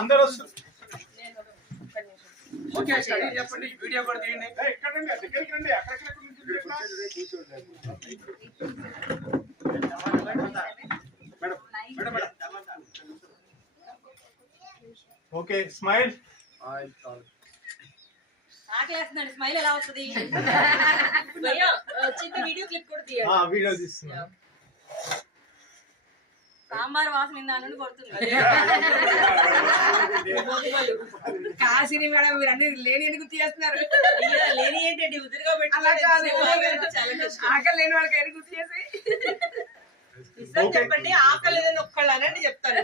అందరూ వస్తారు. Okay study చెప్పండి, వీడియో కూడా తీయండి. Okay smile. ఆకలేస్తున్నాడు, స్మైల్ ఎలా వస్తుంది? చిన్న వీడియో క్లిప్ కూడా తీయాలి. వీడియో తీస్తున్నా. సాంబార్ వాసన నుండి కొడుతుంది. కాసిని మేడం మీరు అన్ని లేని ఎందుకు తీస్తున్నారు? లేని ఏంటండి ఉదురుగా పెట్టి ఆకలి లేని వాళ్ళకి ఎన్ని గుర్తు చేసి చెప్పండి. ఆకలి లేదని ఒక్కళ్ళు అనండి చెప్తాను.